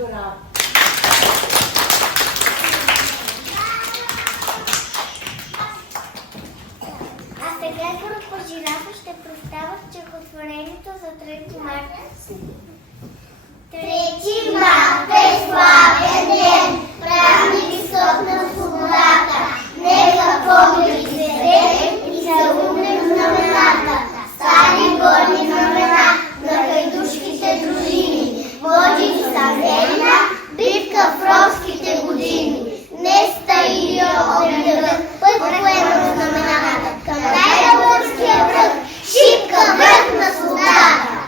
Браво! А сега група жирафа ще представя стихотворението за 3 марта. 3 марта е славен ден, празник висок на свободата. Нека погледите се и залуднем знамената. Стари горни знамена на хайдушките дружини. Води съвременна битка в ромските години. Днес таи огневът, път поема знамената. Към най-дълбокия връх, шипка връх на свободата.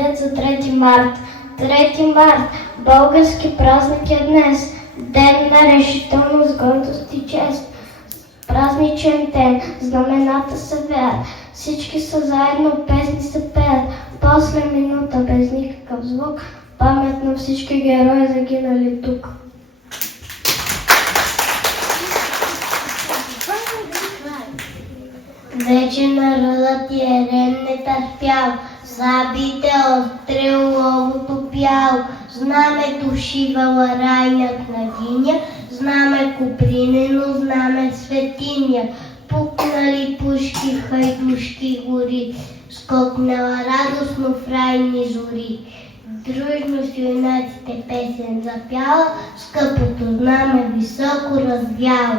съвет за 3 март. 3 март, български празник е днес, ден на решителност, гордост и чест. Празничен ден, знамената се веят, всички са заедно, песни се пеят. После минута без никакъв звук, памет на всички герои загинали тук. Вече народът Ерен не търпял, сабите острил, ловото пял. Знаме шивала райна княгиня, знаме Купринено, знаме Светиня. Пукнали пушки в хайдушки гори, скокнала радостно в райни зори. Дружно с юнаците песен запяла, скъпото знаме високо развяла.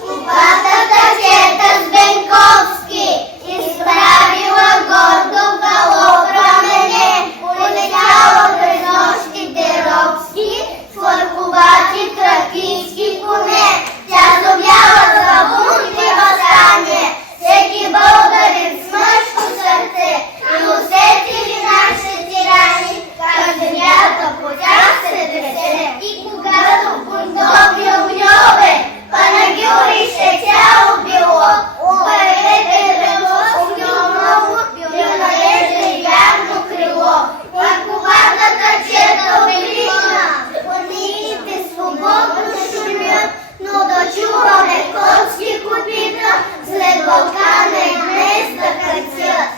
Кубатата жета с Бенковски изправила гордо гало рамене, полетяла през нощите робски с върховати тракийски коне. Тя зовяла за бунт и въстание, всеки българин с мъжко сърце, и усетили нашите тирани, как земята по тях се тресе. И когато бунтовни огньове Панагюрище цяло било, обърнете дръво с много, бил надежда и вярно крило. Върховатата черта велична, планините свободно шумят, но да чуваме конски копита, след вулкана и гнезда кърцят.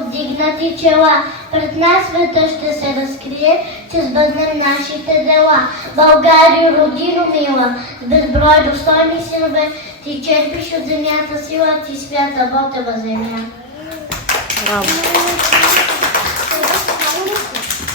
Вдигнати чела, пред нас света ще се разкрие, че сбъднем нашите дела. България, родино мила, с безброй достойни синове, ти черпиш от земята сила, ти свята Ботева земя. Браво!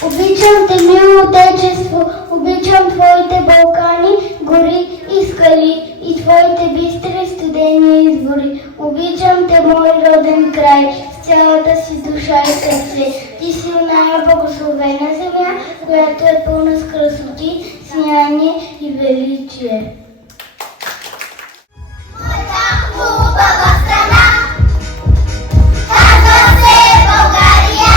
Обичам те, мило отечество, обичам твоите Балкани, гори и скали, и твоите бистри студени извори. Обичам те, мой роден край, с цялата си душа и сърце. Ти си оная благословена земя, която е пълна с красоти, сияние и величие. Моята хубава страна, казва се България.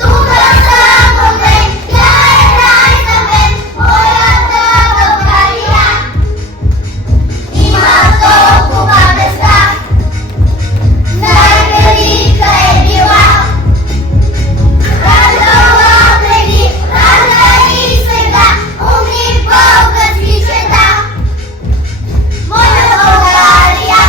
Тук съм роден, тя е рай за мен, моята България. Има толкова места, най-велика е била. Радвала преди, радва и сега, умни български чета. Моя България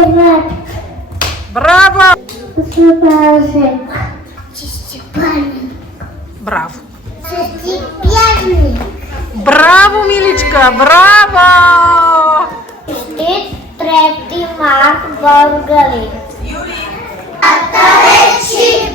Єват. Браво! Супасик. Чистіпальник. Браво! Чистіпальник. Браво, Мілічка! Браво! Штит третій марк Болгарії. Речі,